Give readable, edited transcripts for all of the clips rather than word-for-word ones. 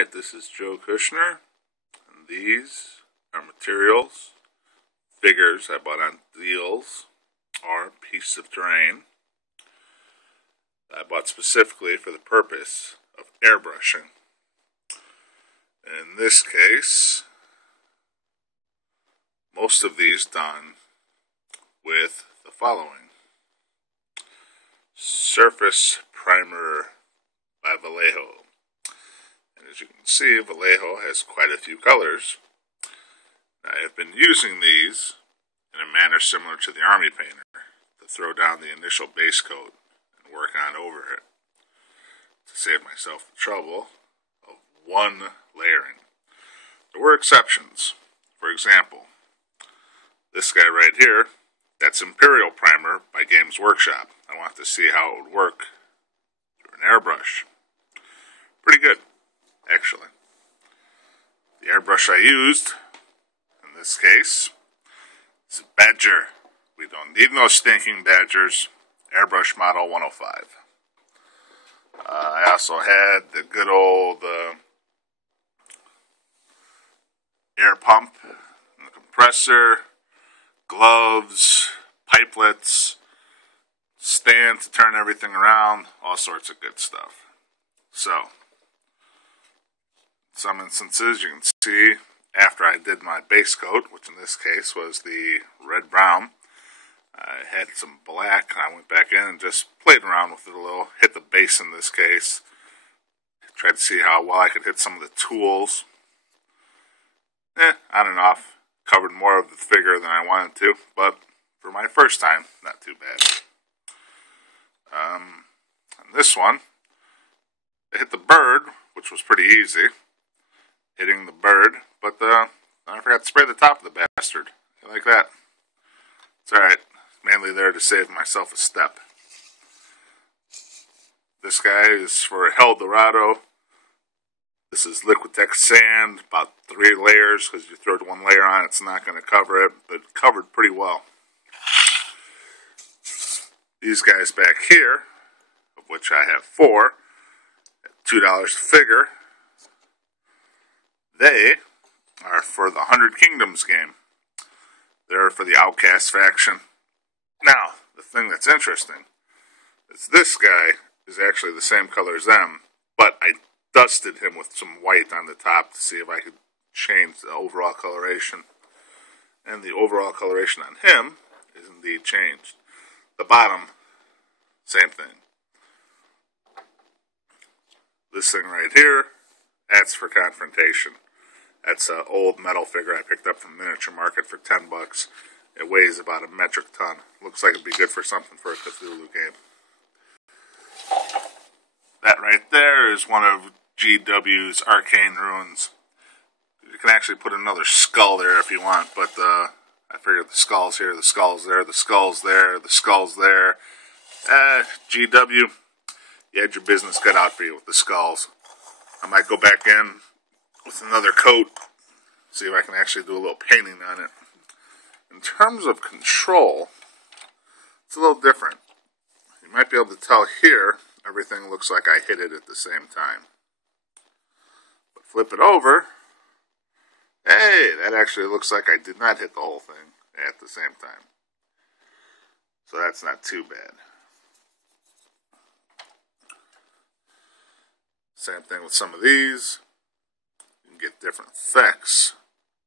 Alright, this is Joe Kushner, and these are materials, figures I bought on deals, or pieces of terrain that I bought specifically for the purpose of airbrushing. In this case, most of these done with the following: Surface Primer by Vallejo. And as you can see, Vallejo has quite a few colors. I have been using these in a manner similar to the Army Painter, to throw down the initial base coat and work on over it, to save myself the trouble of one layering. There were exceptions. For example, this guy right here, that's Imperial Primer by Games Workshop. I wanted to see how it would work through an airbrush. Pretty good, actually. The airbrush I used, in this case, is a Badger. We don't need no stinking Badgers. Airbrush Model 105. I also had the good old air pump, and the compressor, gloves, pipelets, stand to turn everything around, all sorts of good stuff. So, in some instances, you can see after I did my base coat, which in this case was the red-brown, I had some black. I went back in and just played around with it a little, hit the base in this case, tried to see how well I could hit some of the tools. On and off. Covered more of the figure than I wanted to, but for my first time, not too bad. On this one, I hit the bird, which was pretty easy, hitting the bird, but I forgot to spray the top of the bastard. You like that? It's alright. Mainly there to save myself a step. This guy is for El Dorado. This is Liquitex sand, about 3 layers, because you throw one layer on, it's not going to cover it, but it covered pretty well. These guys back here, of which I have 4, at $2 a figure, they are for the 100 Kingdoms game. They're for the Outcast faction. Now, the thing that's interesting is this guy is actually the same color as them, but I dusted him with some white on the top to see if I could change the overall coloration. And the overall coloration on him is indeed changed. The bottom, same thing. This thing right here, that's for Confrontation. That's an old metal figure I picked up from Miniature Market for $10. It weighs about a metric ton. Looks like it'd be good for something for a Cthulhu game. That right there is one of GW's Arcane Runes. You can actually put another skull there if you want, but I figured the skull's here, the skull's there, the skull's there, the skull's there. GW, you had your business cut out for you with the skulls. I might go back in with another coat, see if I can actually do a little painting on it. In terms of control, it's a little different. You might be able to tell here, everything looks like I hit it at the same time. But flip it over, hey, that actually looks like I did not hit the whole thing at the same time. So that's not too bad. Same thing with some of these. You can get different effects,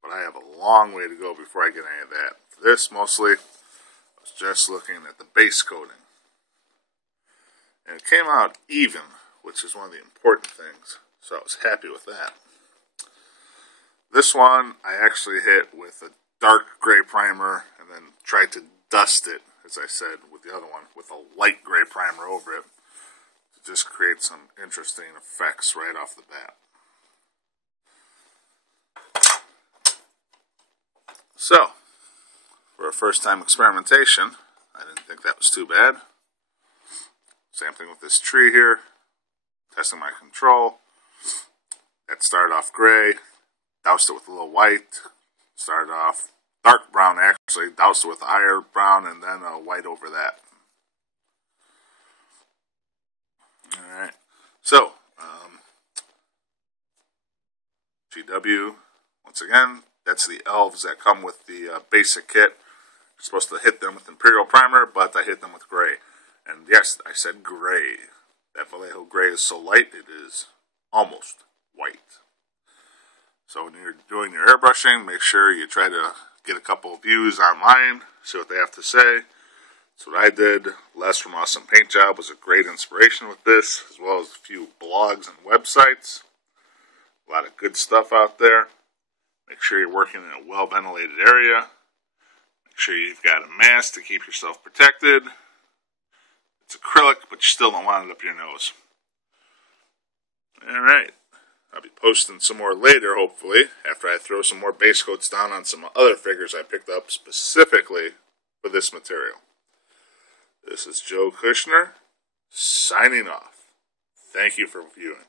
but I have a long way to go before I get any of that. For this, mostly, I was just looking at the base coating. And it came out even, which is one of the important things. So I was happy with that. This one, I actually hit with a dark gray primer and then tried to dust it, as I said, with the other one, with a light gray primer over it, to just create some interesting effects right off the bat. So, for a first-time experimentation, I didn't think that was too bad. Same thing with this tree here. Testing my control. That started off gray. Doused it with a little white. Started off dark brown, actually. Doused it with a higher brown and then a white over that. Alright. So, GW. Once again, that's the elves that come with the basic kit. You're supposed to hit them with Imperial Primer, but I hit them with gray. And yes, I said gray. That Vallejo gray is so light, it is almost white. So when you're doing your airbrushing, make sure you try to get a couple of views online, see what they have to say. That's what I did. Les from Awesome Paint Job was a great inspiration with this, as well as a few blogs and websites. A lot of good stuff out there. Make sure you're working in a well-ventilated area. Make sure you've got a mask to keep yourself protected. It's acrylic, but you still don't want it up your nose. Alright. I'll be posting some more later, hopefully, after I throw some more base coats down on some other figures I picked up specifically for this material. This is Joe Kushner, signing off. Thank you for viewing.